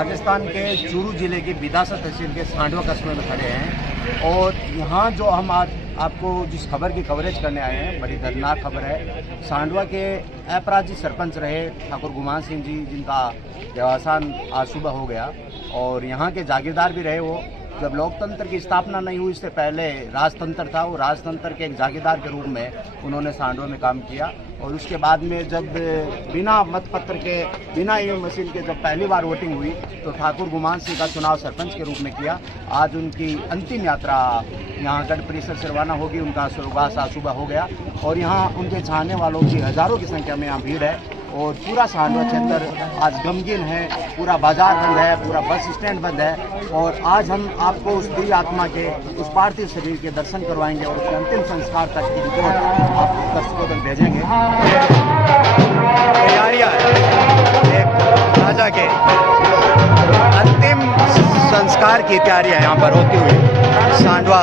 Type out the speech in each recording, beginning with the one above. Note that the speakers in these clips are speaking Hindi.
राजस्थान के चूरू जिले की बिदासा तहसील के सांडवा कस्बे में खड़े हैं और यहाँ जो हम आज आपको जिस खबर की कवरेज करने आए हैं, बड़ी दर्दनाक खबर है। सांडवा के अपराजित सरपंच रहे ठाकुर गुमान सिंह जी, जिनका देहावसान आज सुबह हो गया और यहाँ के जागीरदार भी रहे। वो जब लोकतंत्र की स्थापना नहीं हुई, इससे पहले राजतंत्र था, वो राजतंत्र के एक जागीरदार के रूप में उन्होंने सांडवा में काम किया। और उसके बाद में जब बिना मतपत्र के, बिना ईवीएम मशीन के जब पहली बार वोटिंग हुई तो ठाकुर गुमान सिंह का चुनाव सरपंच के रूप में किया। आज उनकी अंतिम यात्रा यहाँ गढ़ परिसर से रवाना होगी। उनका स्वर्गवास आज सुबह हो गया और यहाँ उनके चाहने वालों की हज़ारों की संख्या में यहाँ भीड़ है और पूरा सांडवा क्षेत्र आज गमगीन है। पूरा बाजार बंद है, पूरा बस स्टैंड बंद है और आज हम आपको उस दिव्य आत्मा के, उस पार्थिव शरीर के दर्शन करवाएंगे और उसके अंतिम संस्कार तक की रिपोर्ट आप दर्शकों तक भेजेंगे। तैयारियां एक राजा के अंतिम संस्कार की तैयारियां यहाँ पर होती हुई सांडवा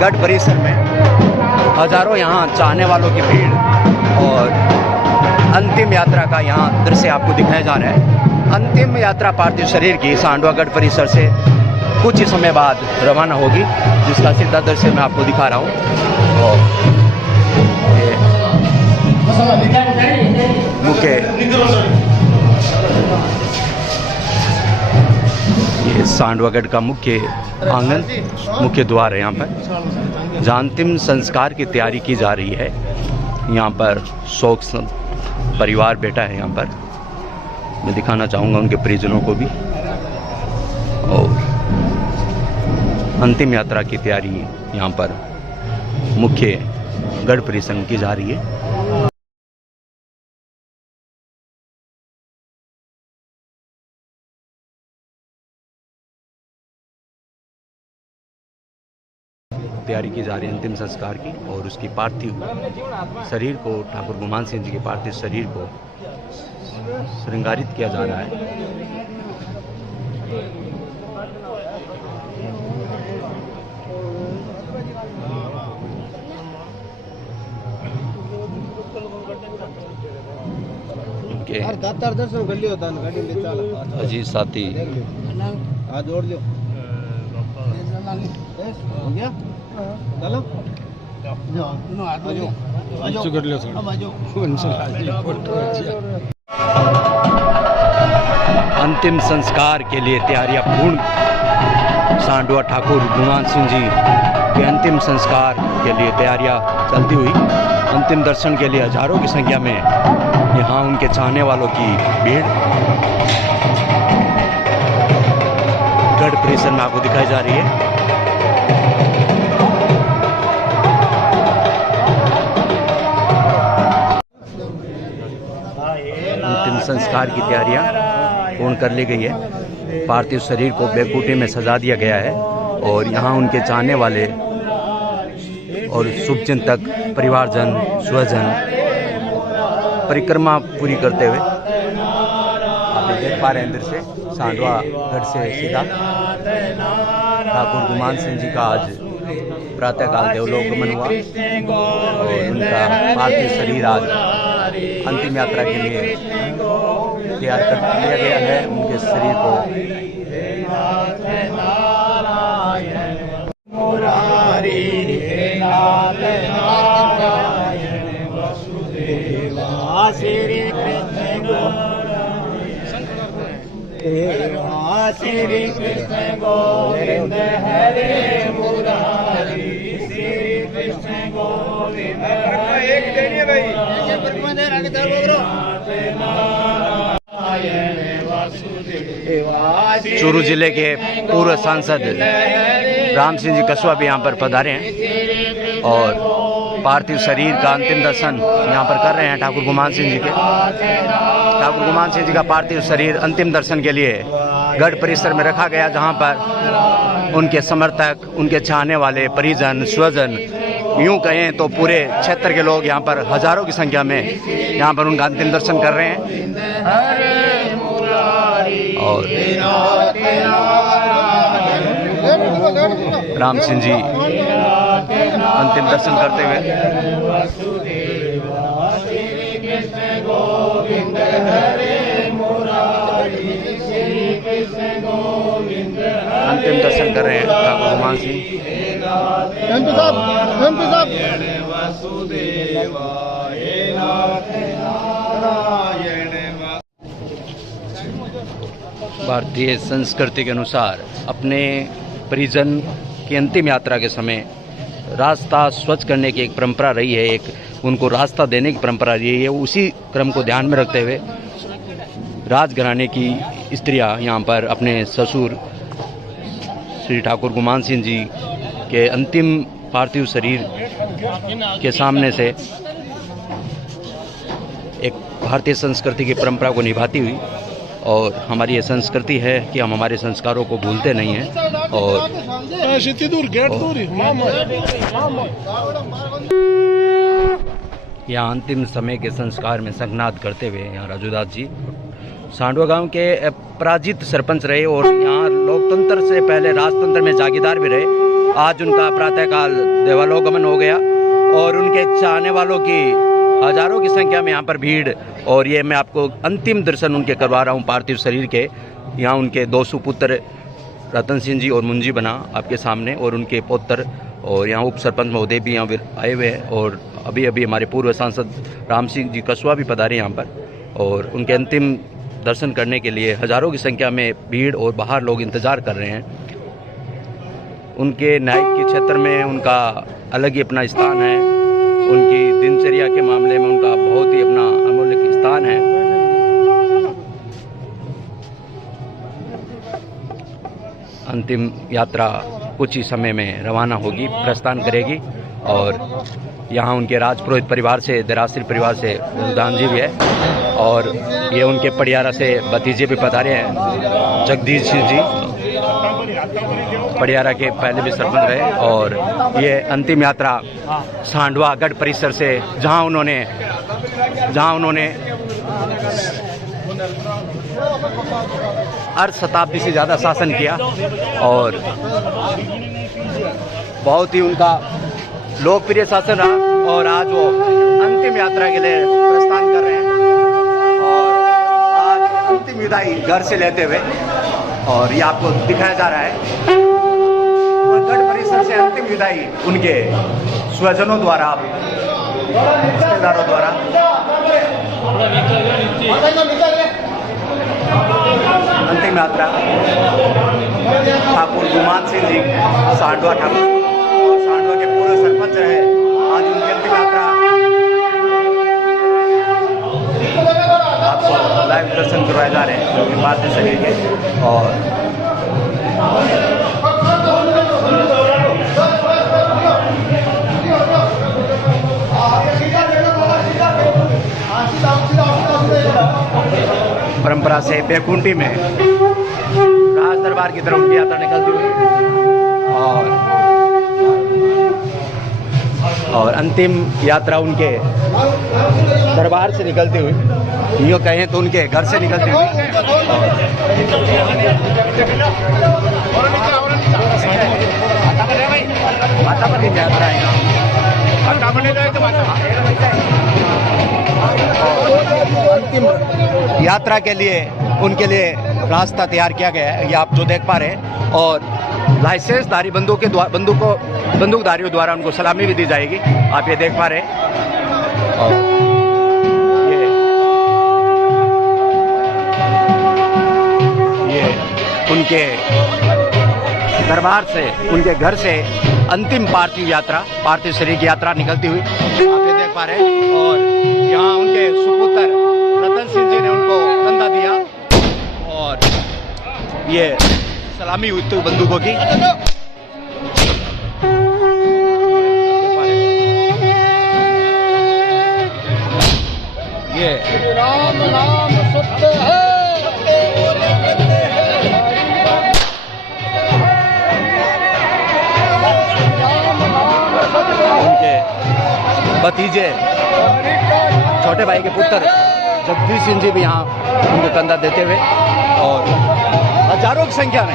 गढ़ परिसर में हजारों यहाँ चाहने वालों की भीड़ और अंतिम यात्रा का यहाँ दृश्य आपको दिखाया जा रहा है। अंतिम यात्रा पार्थिव शरीर की सांडवा गढ़ परिसर से कुछ ही समय बाद रवाना होगी, जिसका सीधा दृश्य मैं आपको दिखा रहा हूँ। और ये सांडवागढ़ का मुख्य आंगन, मुख्य द्वार है यहाँ पर, जहाँ अंतिम संस्कार की तैयारी की जा रही है। यहाँ पर शोक परिवार बैठा है। यहाँ पर मैं दिखाना चाहूँगा उनके परिजनों को भी और अंतिम यात्रा की तैयारी यहाँ पर मुख्य गढ़ परिसर में की जा रही है। तैयारी की जा रही है अंतिम संस्कार की और उसकी पार्थिव शरीर को, ठाकुर गुमान सिंह जी के पार्थिव शरीर को श्रृंगारित किया जा रहा है। अजीत साथी जोड़ दो हो गया। अंतिम संस्कार के लिए तैयारियां पूर्ण। सांडवा ठाकुर गुमान सिंह जी के अंतिम संस्कार के लिए तैयारियां चलती हुई। अंतिम दर्शन के लिए हजारों की संख्या में यहाँ उनके चाहने वालों की भीड़ गढ़ परिसर में आपको दिखाई जा रही है। अंतिम संस्कार की तैयारियां पूर्ण कर ली गई है। पार्थिव शरीर को बैकुंठी में सजा दिया गया है और यहाँ उनके चाहने वाले और शुभचिंतक, परिवारजन, स्वजन परिक्रमा पूरी करते हुए आप देख पा रहे हैं इधर से सांडवा गढ़ से सीधा ठाकुर गुमान सिंह जी का आज प्रातःकाल देवलोकगमन हुआ और उनका पार्थिव शरीर आज अंतिम यात्रा के लिए तैयार कर दिया गया है। उनके शरीर को श्री कृष्ण गोविंद हरे मुरारी, श्री कृष्ण गोविंद चूरू जिले के पूर्व सांसद राम सिंह जी कस्बा भी यहाँ पर पधारे हैं और पार्थिव शरीर का अंतिम दर्शन यहाँ पर कर रहे हैं। ठाकुर गुमान सिंह जी के, ठाकुर गुमान सिंह जी का पार्थिव शरीर अंतिम दर्शन के लिए गढ़ परिसर में रखा गया, जहाँ पर उनके समर्थक, उनके चाहने वाले, परिजन, स्वजन, यूँ कहें तो पूरे क्षेत्र के लोग यहाँ पर हजारों की संख्या में यहाँ पर उनका अंतिम दर्शन कर रहे हैं। और राम सिंह जी अंतिम दर्शन करते हुए अंतिम दर्शन कर रहे हैं ठाकुर गुमान सिंह। भारतीय संस्कृति के अनुसार अपने परिजन की अंतिम यात्रा के समय रास्ता स्वच्छ करने की एक परंपरा रही है, एक उनको रास्ता देने की परंपरा रही है। उसी क्रम को ध्यान में रखते हुए राजघराने की स्त्रियां यहाँ पर अपने ससुर श्री ठाकुर गुमान सिंह जी के अंतिम पार्थिव शरीर के सामने से एक भारतीय संस्कृति की परंपरा को निभाती हुई, और हमारी ये संस्कृति है कि हम हमारे संस्कारों को भूलते नहीं हैं। और यहाँ अंतिम समय के संस्कार में संगनाद करते हुए यहाँ राजूदास जी सांडवा गांव के अपराजित सरपंच रहे और यहाँ लोकतंत्र से पहले राजतंत्र में जागीरदार भी रहे। आज उनका प्रातःकाल देवालोकगमन हो गया और उनके चाहने वालों की हजारों की संख्या में यहाँ पर भीड़, और ये मैं आपको अंतिम दर्शन उनके करवा रहा हूँ पार्थिव शरीर के। यहाँ उनके 2 सुपुत्र रतन सिंह जी और मुंजी बना आपके सामने, और उनके पुत्र, और यहाँ उप सरपंच महोदय भी यहाँ आए हुए हैं, और अभी अभी हमारे पूर्व सांसद राम सिंह जी कसवा भी पधारे यहाँ पर, और उनके अंतिम दर्शन करने के लिए हजारों की संख्या में भीड़ और बाहर लोग इंतज़ार कर रहे हैं। उनके न्यायिक के क्षेत्र में उनका अलग ही अपना स्थान है, उनकी दिनचर्या के मामले में उनका बहुत ही अपना अमूल्य स्थान है। अंतिम यात्रा कुछ ही समय में रवाना होगी, प्रस्थान करेगी, और यहाँ उनके राजपुरोहित परिवार से, देरासरी परिवार से रुदान जी भी है, और ये उनके पडियारा से भतीजे भी पधारे हैं, जगदीश सिंह जी पडियारा के पहले भी सरपंच रहे। और ये अंतिम यात्रा सांडवा गढ़ परिसर से, जहाँ उन्होंने अर्ध शताब्दी से ज़्यादा शासन किया, और बहुत ही उनका लोकप्रिय शासन रहा, और आज वो अंतिम यात्रा के लिए प्रस्थान कर रहे हैं, और आज अंतिम विदाई घर से लेते हुए, और ये आपको दिखाया जा रहा है गढ़ परिसर से अंतिम विदाई उनके स्वजनों द्वारा, रिश्तेदारों द्वारा। अंतिम यात्रा ठाकुर गुमान सिंह जी सांडवा ठाकुर, सांडवा के पूर्व सरपंच रहे, आज उनकी अंतिम यात्रा आपको लाइव दर्शन करवाए जा रहे हैं उनके पार्थिव शरीर के। और परंपरा से बैकुंठी में राज दरबार की तरफ उनकी यात्रा निकलती हुई, और अंतिम यात्रा उनके दरबार से निकलती हुई, यूँ कहें तो उनके घर से निकलती हुई, यात्रा अंतिम यात्रा के लिए उनके लिए रास्ता तैयार किया गया है, ये आप जो देख पा रहे हैं, और लाइसेंसधारी बंदूकधारियों द्वारा उनको सलामी भी दी जाएगी, आप ये देख पा रहे हैं। और ये उनके दरबार से, उनके घर से अंतिम पार्थिव शरीर की यात्रा निकलती हुई आप ये देख पा रहे हैं, और यहाँ उनके सुपुत्र रतन सिंह जी ने उनको कंधा दिया, और ये सलामी हुई थी बंदूकों की। ये राम नाम सत्य है, उनके भतीजे छोटे भाई के पुत्र जगदीश सिंह जी भी यहाँ उनको कंधा देते हुए, और हजारों की संख्या में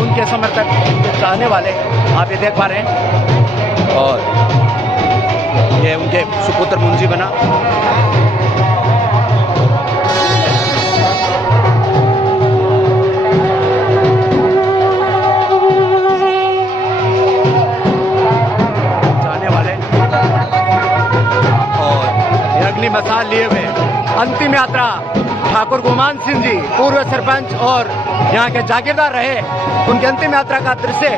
उनके समर्थक, उनके चाहने वाले आप ये देख पा रहे हैं, और ये उनके सुपुत्र मुंजी बना। अपनी मसाल लिए हुए अंतिम यात्रा ठाकुर गुमान सिंह जी पूर्व सरपंच और यहाँ के जागीरदार रहे, उनकी अंतिम यात्रा का दृश्य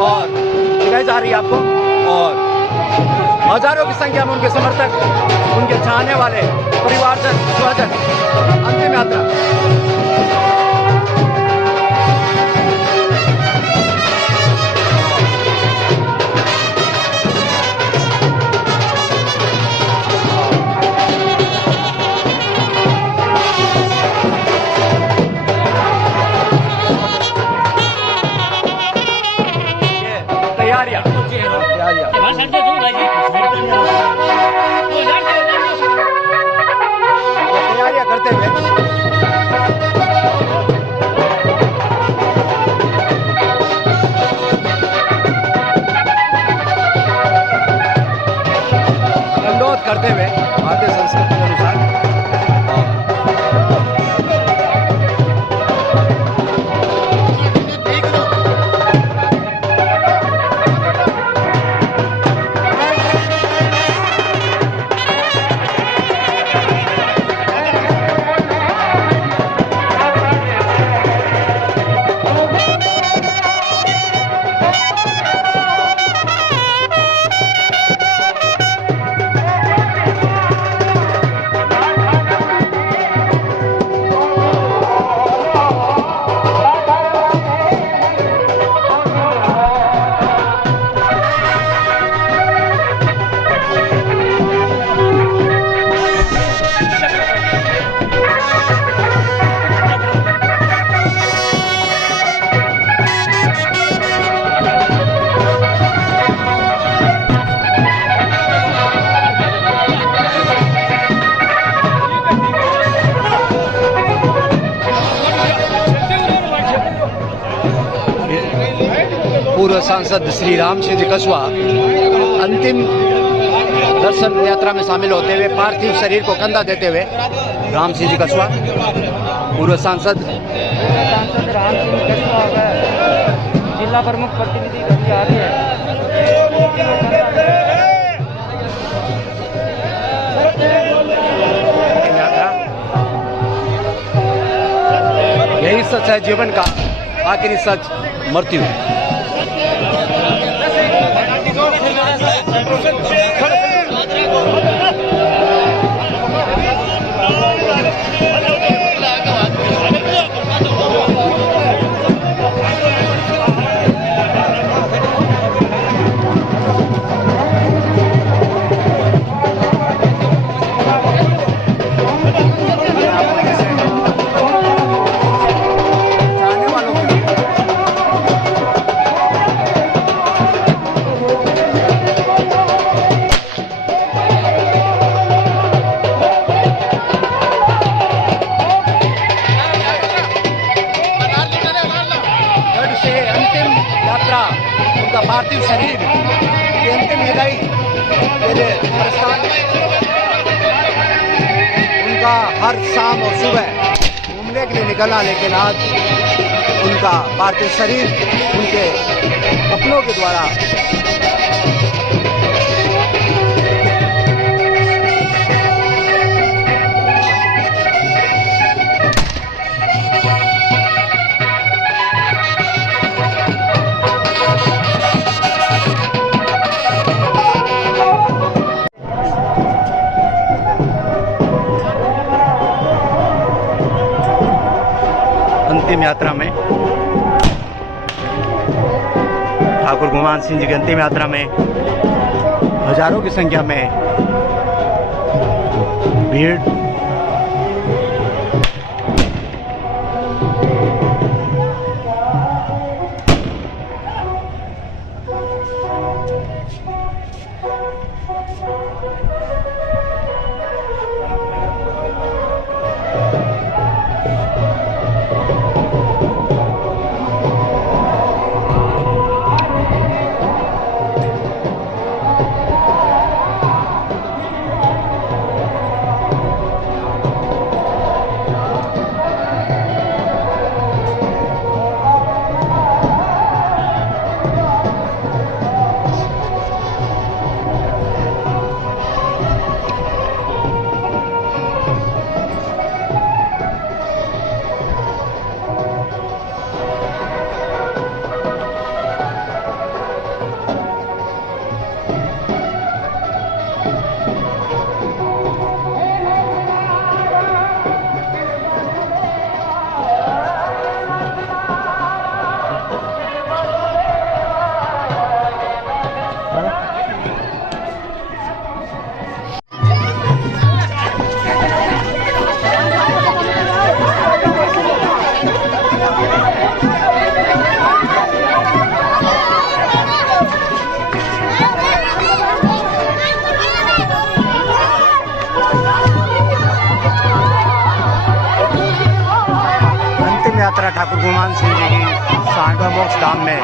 और दिखाई जा रही है आपको। और हजारों की संख्या में उनके समर्थक, उनके चाहने वाले, परिवारजन, स्वजन, अंतिम यात्रा। तैयारियां करते हुए दंडोत करते हुए भारतीय संस्कृति के अनुसार पूर्व सांसद श्री राम सिंह जी कस्वा अंतिम दर्शन यात्रा में शामिल होते हुए पार्थिव शरीर को कंधा देते हुए राम सिंह जी कस्वा पूर्व सांसद राम सिंह कस्वा जिला प्रमुख प्रतिनिधि कभी आ रहे हैं। यही सच है जीवन का, आखिरी सच मृत्यु। उनका पार्थिव शरीर की अंतिम विदाई के लिए प्रस्थान, उनका हर शाम और सुबह घूमने के लिए निकलना, लेकिन आज उनका पार्थिव शरीर उनके अपनों के द्वारा अंतिम यात्रा में ठाकुर गुमान सिंह जी की अंतिम यात्रा में हजारों की संख्या में भीड़ अंतिम यात्रा ठाकुर गुमान सिंह जी की सांडवा मोक्ष धाम में।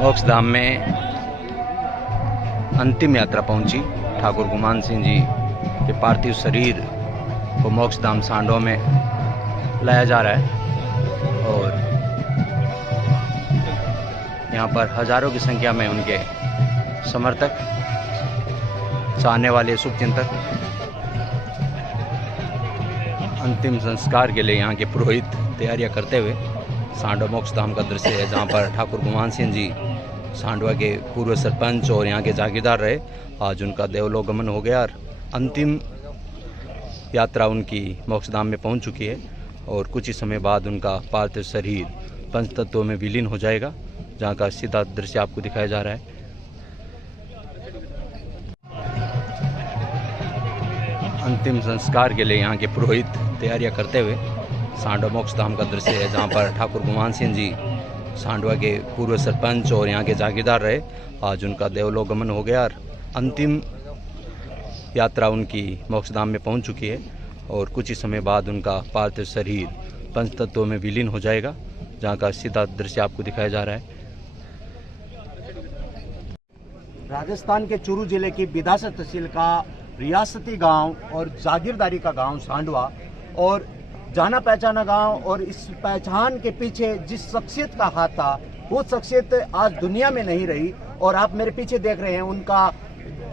मोक्ष धाम में अंतिम यात्रा पहुंची। ठाकुर गुमान सिंह जी के पार्थिव शरीर को मोक्ष धाम सांडवा में लाया जा रहा है और यहाँ पर हजारों की संख्या में उनके समर्थक, चाहने वाले, शुभचिंतक अंतिम संस्कार के लिए यहाँ के पुरोहित तैयारियां करते हुए सांडवा मोक्ष धाम का दृश्य है, जहाँ पर ठाकुर गुमान सिंह जी सांडवा के पूर्व सरपंच और यहाँ के जागीरदार रहे। आज उनका देवलोक गमन हो गया और अंतिम यात्रा उनकी मोक्ष धाम में पहुँच चुकी है और कुछ ही समय बाद उनका पार्थिव शरीर पंच तत्वों में विलीन हो जाएगा, जहाँ का सीधा दृश्य आपको दिखाया जा रहा है। अंतिम संस्कार के लिए यहाँ के पुरोहित तैयारियां करते हुए सांडवा मोक्ष धाम का दृश्य है, जहाँ पर ठाकुर गुमान सिंह जी सांडवा के पूर्व सरपंच और यहाँ के जागीरदार रहे। आज उनका देवलोक गमन हो गया और अंतिम यात्रा उनकी मोक्ष धाम में पहुँच चुकी है और कुछ ही समय बाद उनका पार्थिव शरीर पंच तत्वों में विलीन हो जाएगा, जहाँ का सीधा दृश्य आपको दिखाया जा रहा है। राजस्थान के चूरू जिले की बिदासा तहसील का रियासती गांव और जागीरदारी का गांव सांडवा और जाना पहचाना गांव, और इस पहचान के पीछे जिस शख्सियत का हाथ था वो शख्सियत आज दुनिया में नहीं रही। और आप मेरे पीछे देख रहे हैं उनका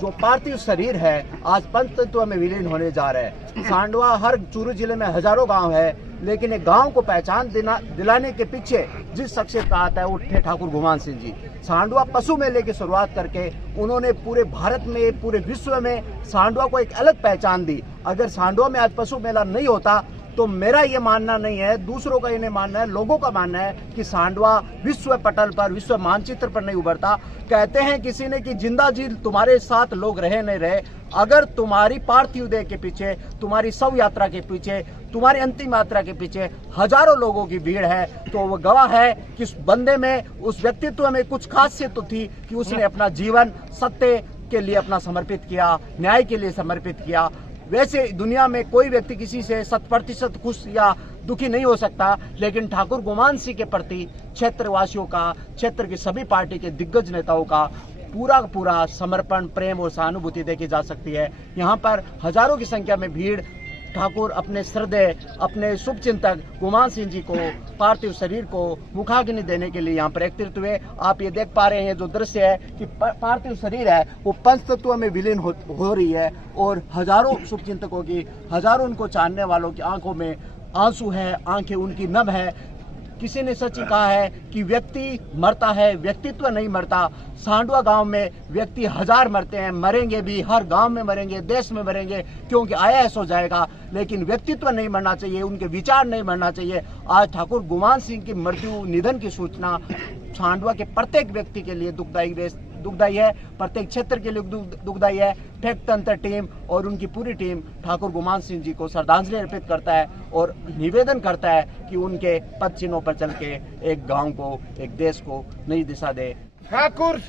जो पार्थिव शरीर है आज पंच तत्व में विलीन होने जा रहा है। सांडवा, हर चूरू जिले में हजारों गांव है लेकिन एक गांव को पहचान दिलाने के पीछे जिस शख्सियत का हाथ है वो थे ठाकुर गुमान सिंह जी। सांडवा पशु मेले की शुरुआत करके उन्होंने पूरे भारत में, पूरे विश्व में सांडवा को एक अलग पहचान दी। अगर सांडवा में आज पशु मेला नहीं होता तो मेरा ये मानना नहीं है, दूसरों का ये नहीं मानना है, लोगों का मानना है कि सांडवा विश्व पटल पर, विश्व मानचित्र पर नहीं उभरता। कहते हैं किसी ने कि जिंदा जी तुम्हारे साथ लोग रहे नहीं रहे, अगर तुम्हारी पार्थिव देह के पीछे, तुम्हारी शव यात्रा के पीछे, तुम्हारी अंतिम यात्रा के पीछे हजारों लोगों की भीड़ है तो वो गवाह है कि उस बंदे में, उस व्यक्तित्व में कुछ खासियत तो थी कि उसने अपना जीवन सत्य के लिए अपना समर्पित किया, न्याय के लिए समर्पित किया। वैसे दुनिया में कोई व्यक्ति किसी से 100% खुश या दुखी नहीं हो सकता, लेकिन ठाकुर गुमान सिंह के प्रति क्षेत्रवासियों का, क्षेत्र की सभी पार्टी के दिग्गज नेताओं का पूरा समर्पण, प्रेम और सहानुभूति देखी जा सकती है। यहाँ पर हजारों की संख्या में भीड़ ठाकुर अपने श्रद्धेय, अपने शुभचिंतक गुमान सिंह जी को पार्थिव शरीर को मुखाग्नि देने के लिए यहाँ पर एकत्रित हुए। आप ये देख पा रहे हैं जो दृश्य है कि पार्थिव शरीर है वो पंच तत्वों में विलीन हो रही है और हजारों शुभचिंतकों की, हजारों उनको जानने वालों की आंखों में आंसू है, आंखें उनकी नम है। किसी ने सच ही कहा है कि व्यक्ति मरता है, व्यक्तित्व नहीं मरता। सांडवा गांव में व्यक्ति हजार मरते हैं, मरेंगे भी, हर गांव में मरेंगे, देश में मरेंगे, क्योंकि आया ऐसा हो जाएगा, लेकिन व्यक्तित्व नहीं मरना चाहिए, उनके विचार नहीं मरना चाहिए। आज ठाकुर गुमान सिंह की मृत्यु, निधन की सूचना सांडवा के प्रत्येक व्यक्ति के लिए दुखदायी है, प्रत्येक क्षेत्र के लिए दुखदायी है। ठेक तंत्र टीम और उनकी पूरी टीम ठाकुर गुमान सिंह जी को श्रद्धांजलि अर्पित करता है और निवेदन करता है कि उनके पद चिन्हों पर चल के एक गांव को, एक देश को नई दिशा दे। ठाकुर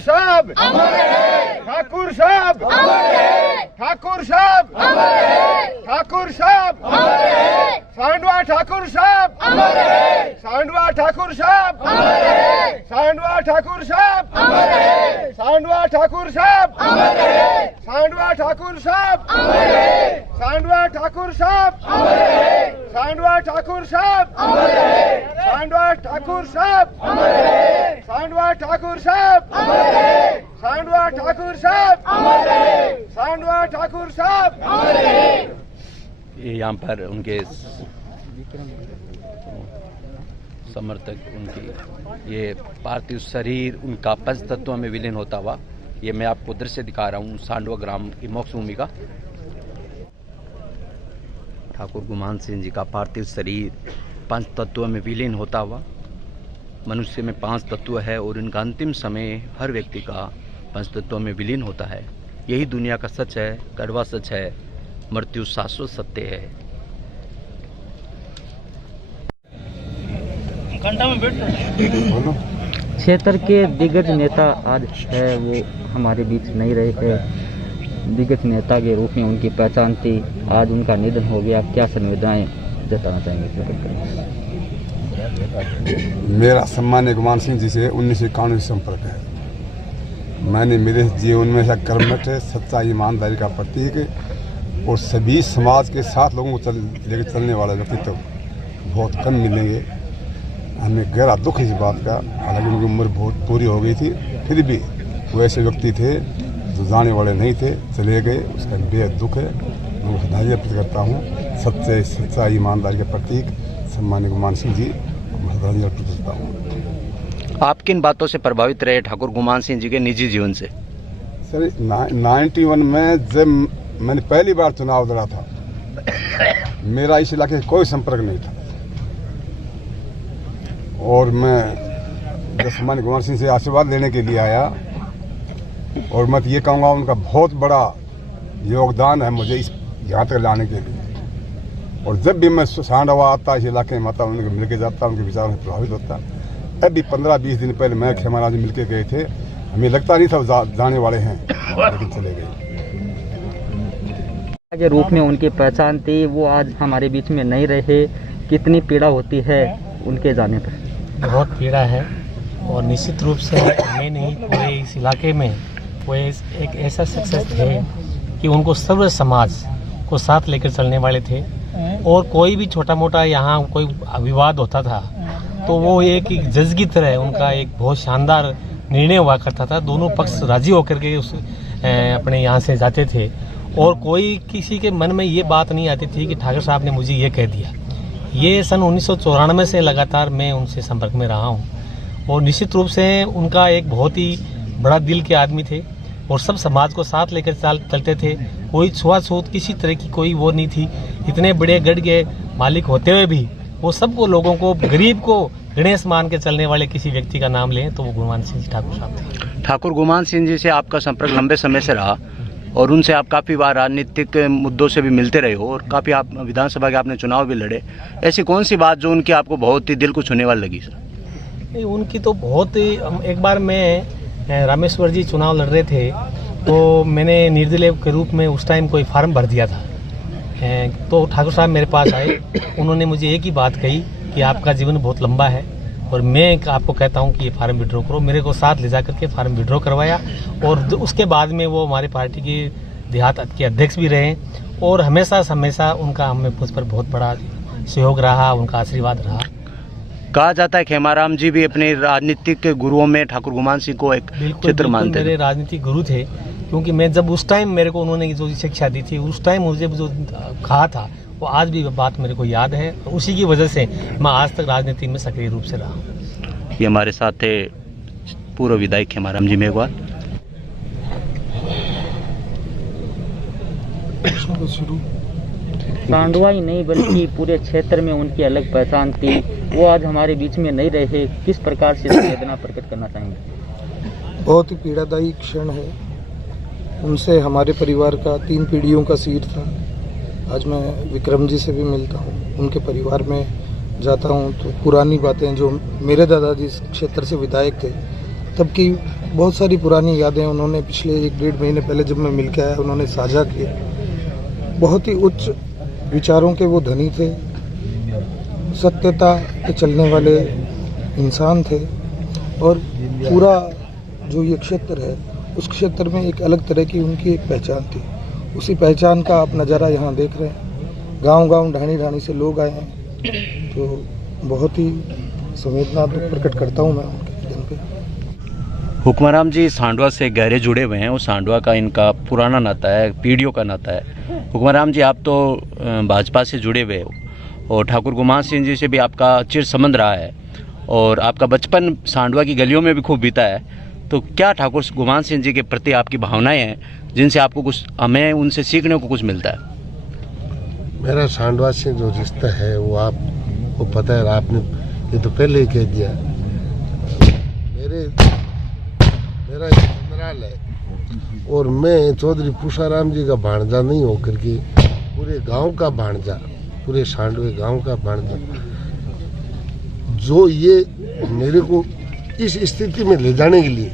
साहब अमर है, ठाकुर साहब अमर है, ठाकुर साहब अमर है, ठाकुर साहब अमर है, सांडवा ठाकुर साहब अमर है, सांडवा ठाकुर साहब अमर है, सांडवा ठाकुर साहब अमर है, सांडवा ठाकुर साहब अमर है, सांडवा ठाकुर साहब अमर है, सांडवा ठाकुर साहब अमर है, सांडवा ठाकुर साहब अमर है, सांडवा ठाकुर साहब अमर है, सांडवा ठाकुर साहब अमर है, सांडवा ठाकुर साहब अमर है, सांडवा ठाकुर साहब अमर है। ये यहाँ पर उनके समर्थक, उनकी ये पार्थिव शरीर उनका पंच तत्वों में विलीन होता हुआ, ये मैं आपको दृश्य दिखा रहा हूँ सांडवा ग्राम की मोक्ष भूमि का। ठाकुर गुमान सिंह जी का पार्थिव शरीर पंच तत्वों में विलीन होता हुआ, मनुष्य में 5 तत्व है और इनका अंतिम समय हर व्यक्ति का पंच तत्वों में विलीन होता है। यही दुनिया का सच है, कड़वा सच है, मृत्यु शाश्वत सत्य है। क्षेत्र के दिग्गज नेता आज है वो हमारे बीच नहीं रहे थे। दिग्गज नेता के रूप में उनकी पहचान थी, आज उनका निधन हो गया। क्या संवेदनाएं जताना चाहेंगे? मेरा सम्मान्य गुमान सिंह जी से 1991 संपर्क है। मैंने मेरे जीवन में कर्मठ, सच्चा ईमानदारी का प्रतीक और सभी समाज के साथ लोगों को लेकर चलने वाला व्यक्तित्व बहुत कम मिलेंगे। हमें गहरा दुख इस बात का, हालांकि उनकी उम्र बहुत पूरी हो गई थी, फिर भी वो ऐसे व्यक्ति थे जो जाने वाले नहीं थे, चले गए। उसका बेहद दुख है, मैं श्रद्धांजलि अर्पित करता हूँ। सच्चा ईमानदारी के प्रतीक सम्मान्य गुमान सिंह जी, श्रद्धांजलि अर्पित करता हूँ। आप किन बातों से प्रभावित रहे ठाकुर गुमान सिंह जी के निजी जीवन से? सर 91 में जब मैंने पहली बार चुनाव लड़ा था, मेरा इस इलाके से कोई संपर्क नहीं था और मैं सम्मान्य गुमान सिंह से आशीर्वाद लेने के लिए आया। और मैं तो ये कहूँगा उनका बहुत बड़ा योगदान है मुझे इस यहाँ तक लाने के लिए। और जब भी मैं सांडवा आता, इस इलाके में आता, उनके मिल के जाता, उनके विचारों से प्रभावित होता। अभी 15-20 दिन पहले मैं खेमाराज मिल के गए थे, हमें लगता नहीं था वो जाने वाले हैं, लेकिन चले गए। के रूप में उनकी पहचान थी, वो आज हमारे बीच में नहीं रहे। कितनी पीड़ा होती है उनके जाने पर? बहुत पीड़ा है और निश्चित रूप से मैं नहीं, पूरे इस इलाके में वो एक ऐसा सक्सेस थे कि उनको सर्व समाज को साथ लेकर चलने वाले थे। और कोई भी छोटा मोटा यहाँ कोई विवाद होता था तो वो एक जज की तरह उनका एक बहुत शानदार निर्णय हुआ करता था। दोनों पक्ष राजी होकर के उस अपने यहाँ से जाते थे और कोई किसी के मन में ये बात नहीं आती थी कि ठाकुर साहब ने मुझे ये कह दिया। ये सन 1994 से लगातार मैं उनसे संपर्क में रहा हूँ और निश्चित रूप से उनका एक बहुत ही बड़ा दिल के आदमी थे और सब समाज को साथ लेकर चलते थे। कोई छुआछूत किसी तरह की कोई वो नहीं थी। इतने बड़े गढ़ के मालिक होते हुए भी वो सबको, लोगों को, गरीब को गणेश मान के चलने वाले किसी व्यक्ति का नाम लें तो वो गुमान सिंह जी ठाकुर साहब थे। ठाकुर गुमान सिंह जी से आपका संपर्क लंबे समय से रहा और उनसे आप काफ़ी बार राजनीतिक मुद्दों से भी मिलते रहे हो और काफ़ी आप विधानसभा के आपने चुनाव भी लड़े। ऐसी कौन सी बात जो उनकी आपको बहुत ही दिल को छूने वाली लगी सर? उनकी तो बहुत ही, एक बार मैं रामेश्वर जी चुनाव लड़ रहे थे तो मैंने निर्दलीय के रूप में उस टाइम कोई फार्म भर दिया था। तो ठाकुर साहब मेरे पास आए, उन्होंने मुझे एक ही बात कही कि आपका जीवन बहुत लंबा है और मैं आपको कहता हूं कि ये फार्म विड्रॉ करो। मेरे को साथ ले जाकर के फार्म विड्रॉ करवाया और उसके बाद में वो हमारी पार्टी के देहात के अध्यक्ष भी रहे और हमेशा उनका हमें मुझ पर बहुत बड़ा सहयोग रहा, उनका आशीर्वाद रहा। कहा जाता है खेमाराम जी भी अपने राजनीतिक गुरुओं में ठाकुर गुमान सिंह को एक चित्र मानते मेरे राजनीतिक गुरु थे, क्योंकि मैं जब उस टाइम मेरे को उन्होंने जो शिक्षा दी थी, उस टाइम मुझे जो कहा था वो आज भी बात मेरे को याद है। उसी की वजह से मैं आज तक राजनीति में सक्रिय रूप से रहा। ये हमारे साथ थे पूर्व विधायक खेमाराम जी मेघवाल। सांडवा ही नहीं बल्कि पूरे क्षेत्र में उनकी अलग पहचान थी, वो आज हमारे बीच में नहीं रहे। किस प्रकार से वेदना प्रकट करना चाहेंगे? बहुत ही पीड़ादायी क्षण है। उनसे हमारे परिवार का 3 पीढ़ियों का सीट था। आज मैं विक्रम जी से भी मिलता हूँ, उनके परिवार में जाता हूँ तो पुरानी बातें, जो मेरे दादाजी इस क्षेत्र से विधायक थे तब की बहुत सारी पुरानी यादें उन्होंने पिछले 1-1.5 महीने पहले जब मैं मिल के आया उन्होंने साझा की। बहुत ही उच्च विचारों के वो धनी थे, सत्यता पे चलने वाले इंसान थे और पूरा जो ये क्षेत्र है उस क्षेत्र में एक अलग तरह की उनकी एक पहचान थी। उसी पहचान का आप नज़ारा यहाँ देख रहे हैं। गांव-गांव, ढाणी-ढाणी से लोग आए हैं, तो बहुत ही संवेदना प्रकट करता हूँ मैं उनके दिन पे। हुक्माराम जी सांडवा से गहरे जुड़े हुए हैं और सांडवा का इनका पुराना नाता है, पीढ़ियों का नाता है। हुक्माराम जी, आप तो भाजपा से जुड़े हुए हो और ठाकुर गुमान सिंह जी से भी आपका चिर संबंध रहा है और आपका बचपन सांडवा की गलियों में भी खूब बीता है। तो क्या ठाकुर गुमान सिंह जी के प्रति आपकी भावनाएं हैं जिनसे आपको कुछ, हमें उनसे सीखने को कुछ मिलता है? मेरा सांडवा से जो रिश्ता है वो आपको पता है, आपने ये तो पहले ही कह दिया। मेरा एक ससुराल है और मैं चौधरी पूषाराम जी का भांजा नहीं होकर के पूरे गांव का भांजा, पूरे सांडवे गांव का भांजा, जो ये मेरे को इस स्थिति में ले जाने के लिए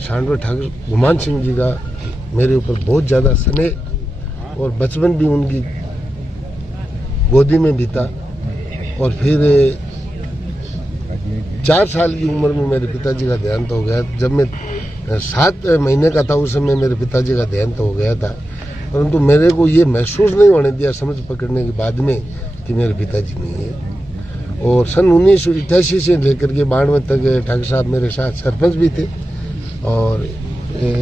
सांडवा ठाकुर गुमान सिंह जी का मेरे ऊपर बहुत ज़्यादा स्नेह और बचपन भी उनकी गोदी में बीता और फिर 4 साल की उम्र में मेरे पिताजी का देहांत हो गया। जब मैं 7 महीने का था उस समय मेरे पिताजी का देहांत हो गया था, परंतु मेरे को ये महसूस नहीं होने दिया समझ पकड़ने के बाद में कि मेरे पिताजी नहीं है। और सन 1988 से लेकर के 92 तक ठाकुर साहब मेरे साथ सरपंच भी थे और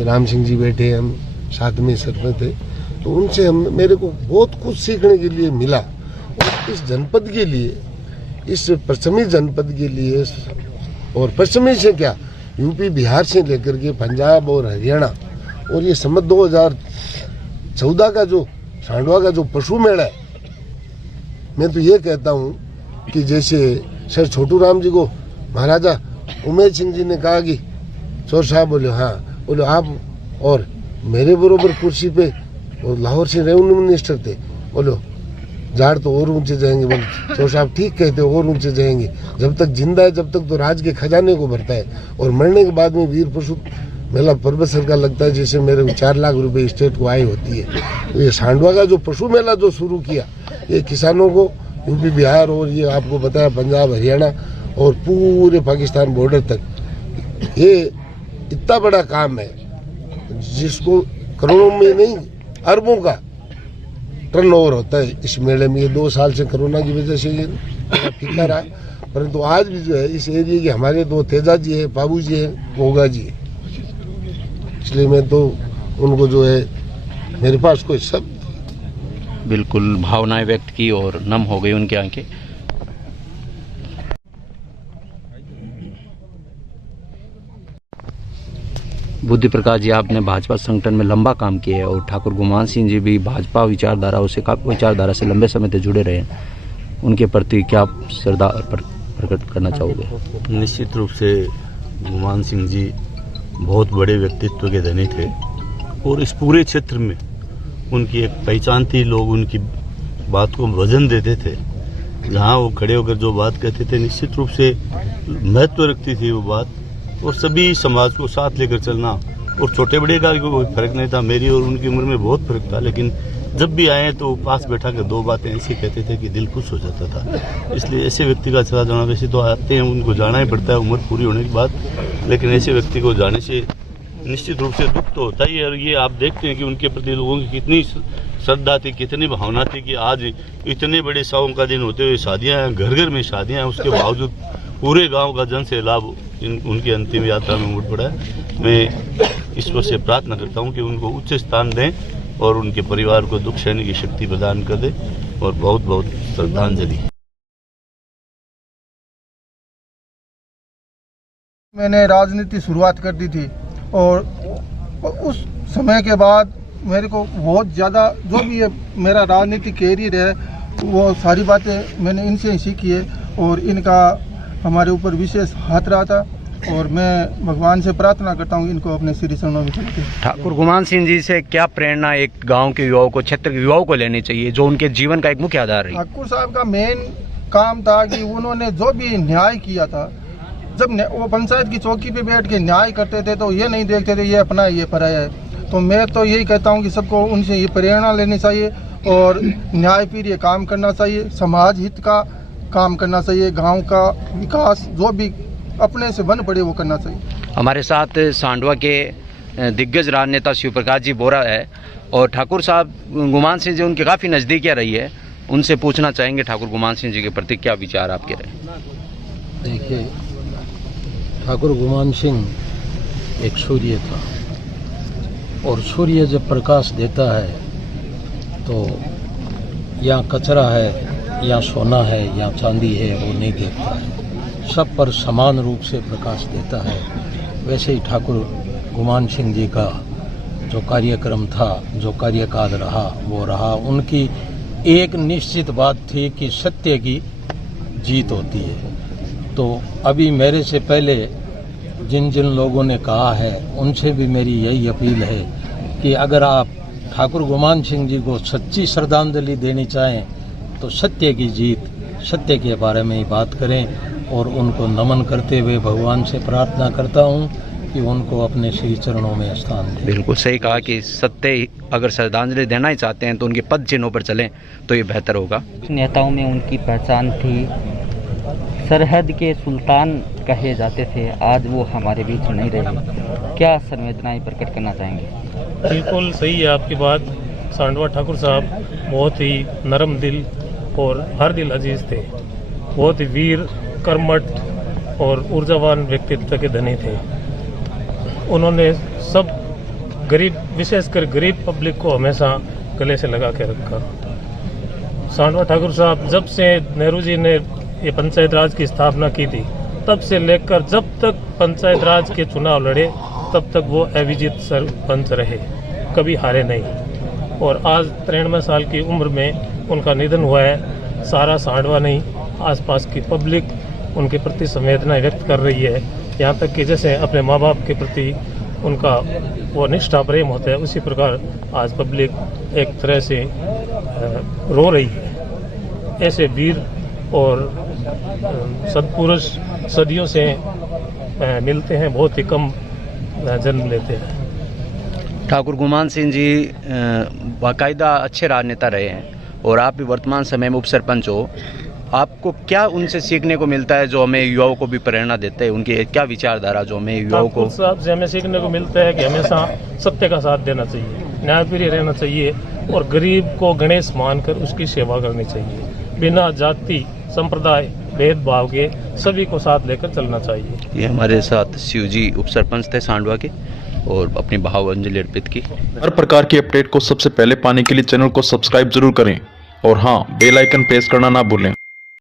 राम सिंह जी बैठे, हम साथ में सरपंच थे। तो उनसे मेरे को बहुत कुछ सीखने के लिए मिला और इस जनपद के लिए, इस पश्चिमी जनपद के लिए, और पश्चिमी से क्या यूपी बिहार से लेकर के पंजाब और हरियाणा और ये सम्मत 2014 का जो सांडवा का जो पशु मेला है, मैं तो ये कहता हूँ कि जैसे सर छोटू राम जी को महाराजा उमेद सिंह जी ने कहा कि चौर साहब बोले हाँ, बोले आप और मेरे बरोबर कुर्सी पे और लाहौर से रेवेन्यू मिनिस्टर थे, बोलो झाड़ तो और ऊंचे जाएंगे। बोले चौर साहब ठीक कहते और ऊंचे जाएंगे, जब तक जिंदा है जब तक तो राज के खजाने को भरता है और मरने के बाद में वीर पशु मेला पर्वत सर का लगता है, जैसे मेरे 4 लाख रुपए स्टेट को आय होती है। तो ये सांडवा का जो पशु मेला जो शुरू किया, ये किसानों को यूपी बिहार और ये आपको बताया पंजाब हरियाणा और पूरे पाकिस्तान बॉर्डर तक, ये इतना बड़ा काम है जिसको करोड़ों में नहीं अरबों का टर्नओवर होता है इस मेले में। ये 2 साल से कोरोना की वजह से ये फीका रहा, परंतु आज भी जो है इस एरिया के हमारे 2 तेजा जी है, बाबू जी है, गोगा जी है, इसलिए मैं तो उनको जो है मेरे पास कोई शब्द बिल्कुल भावनाएं व्यक्त की और नम हो गई उनकी आंखें। बुद्धि प्रकाश जी, आपने भाजपा संगठन में लंबा काम किया है और ठाकुर गुमान सिंह जी भी भाजपा विचारधारा से लंबे समय से जुड़े रहे हैं। उनके प्रति क्या आप श्रद्धा प्रकट करना चाहोगे? निश्चित रूप से गुमान सिंह जी बहुत बड़े व्यक्तित्व के धनी थे और इस पूरे क्षेत्र में उनकी एक पहचान थी। लोग उनकी बात को वजन देते थे। जहाँ वो खड़े होकर जो बात कहते थे निश्चित रूप से महत्व रखती थी वो बात, और सभी समाज को साथ लेकर चलना। और छोटे बड़े का कोई फर्क नहीं था, मेरी और उनकी उम्र में बहुत फर्क था, लेकिन जब भी आए तो पास बैठा कर दो बातें ऐसी कहते थे कि दिल खुश हो जाता था। इसलिए ऐसे व्यक्ति का चला जाना, वैसे तो आते हैं उनको जाना ही पड़ता है उम्र पूरी होने के बाद, लेकिन ऐसे व्यक्ति को जाने से निश्चित रूप से दुख तो होता ही है। और ये आप देखते हैं कि उनके प्रति लोगों की कितनी श्रद्धा थी, कितनी भावना थी कि आज इतने बड़े सावों का दिन होते हुए शादियाँ हैं, घर घर में शादियाँ हैं, उसके बावजूद पूरे गांव का जन सैलाब उनकी अंतिम यात्रा में उमड़ पड़ा है। मैं ईश्वर से प्रार्थना करता हूं कि उनको उच्च स्थान दें और उनके परिवार को दुख सहने की शक्ति प्रदान कर दे, और बहुत बहुत श्रद्धांजलि। मैंने राजनीति शुरुआत कर दी थी और उस समय के बाद मेरे को बहुत ज़्यादा जो भी ये मेरा राजनीतिक कैरियर है वो सारी बातें मैंने इनसे ही सीखी है, और इनका हमारे ऊपर विशेष हाथ रहा था, और मैं भगवान से प्रार्थना करता हूँ इनको अपने श्री चरणों में चलते। ठाकुर गुमान सिंह जी से क्या प्रेरणा एक गांव के युवाओं को, क्षेत्र के युवाओं को लेनी चाहिए जो उनके जीवन का एक मुख्य आधार है? ठाकुर साहब का मेन काम था कि उन्होंने जो भी न्याय किया था, जब वो पंचायत की चौकी पे बैठ के न्याय करते थे तो ये नहीं देखते थे ये अपना है ये पराया है। तो मैं तो यही कहता हूँ कि सबको उनसे ये प्रेरणा लेनी चाहिए और न्याय प्रिय काम करना चाहिए, समाज हित का काम करना चाहिए, गांव का विकास जो भी अपने से बन पड़े वो करना चाहिए। हमारे साथ सांडवा के दिग्गज राजनेता शिव प्रकाश जी बोरा है, और ठाकुर साहब गुमान सिंह जी उनके काफ़ी नज़दीकियाँ रही है। उनसे पूछना चाहेंगे ठाकुर गुमान सिंह जी के प्रति क्या विचार आपके रहे? देखिए, ठाकुर गुमान सिंह एक सूर्य था, और सूर्य जब प्रकाश देता है तो या कचरा है या सोना है या चांदी है वो नहीं देखता है, सब पर समान रूप से प्रकाश देता है। वैसे ही ठाकुर गुमान सिंह जी का जो कार्यक्रम था, जो कार्यकाल रहा वो रहा। उनकी एक निश्चित बात थी कि सत्य की जीत होती है। तो अभी मेरे से पहले जिन जिन लोगों ने कहा है उनसे भी मेरी यही अपील है कि अगर आप ठाकुर गुमान सिंह जी को सच्ची श्रद्धांजलि देनी चाहें तो सत्य की जीत, सत्य के बारे में ही बात करें, और उनको नमन करते हुए भगवान से प्रार्थना करता हूं कि उनको अपने श्री चरणों में स्थान दें। बिल्कुल सही कहा कि सत्य अगर श्रद्धांजलि देना ही चाहते हैं तो उनके पद चिन्हों पर चलें तो ये बेहतर होगा। नेताओं में उनकी पहचान थी, सरहद के सुल्तान कहे जाते थे, आज वो हमारे बीच नहीं रहे। क्या संवेदनाएं प्रकट करना चाहेंगे? बिल्कुल सही है आपकी बात। सांडवा ठाकुर साहब बहुत ही नरम दिल और हर दिल अजीज थे, बहुत ही वीर, कर्मठ और ऊर्जावान व्यक्तित्व के धनी थे। उन्होंने सब गरीब, विशेषकर गरीब पब्लिक को हमेशा गले से लगा के रखा। सांडवा ठाकुर साहब जब से नेहरू जी ने ये पंचायत राज की स्थापना की थी तब से लेकर जब तक पंचायत राज के चुनाव लड़े तब तक वो अविजित सरपंच रहे, कभी हारे नहीं। और आज 93 साल की उम्र में उनका निधन हुआ है। सारा सांडवा नहीं, आसपास की पब्लिक उनके प्रति संवेदना व्यक्त कर रही है। यहाँ तक कि जैसे अपने माँ बाप के प्रति उनका वो निष्ठा प्रेम होता है, उसी प्रकार आज पब्लिक एक तरह से रो रही है। ऐसे वीर और सत्पुरुष सदियों से मिलते हैं, बहुत ही कम जन्म लेते हैं। ठाकुर गुमान सिंह जी बाकायदा अच्छे राजनेता रहे हैं और आप भी वर्तमान समय में उप सरपंच हो। आपको क्या उनसे सीखने को मिलता है जो हमें युवाओं को भी प्रेरणा देते हैं? उनकी क्या विचारधारा जो हमें युवाओं को? साहब से हमें सीखने को मिलता है कि हमेशा सत्य का साथ देना चाहिए, न्यायप्रिय रहना चाहिए और गरीब को गणेश मानकर उसकी सेवा करनी चाहिए, बिना जाति संप्रदाय भेदभाव के सभी को साथ लेकर चलना चाहिए। ये हमारे साथ शिव जी उप सरपंच थे सांडवा के। और अपनी भावांजलि अर्पित की। हर प्रकार की अपडेट को सबसे पहले पाने के लिए चैनल को सब्सक्राइब जरूर करें और हाँ, बेल आइकन प्रेस करना ना भूलें।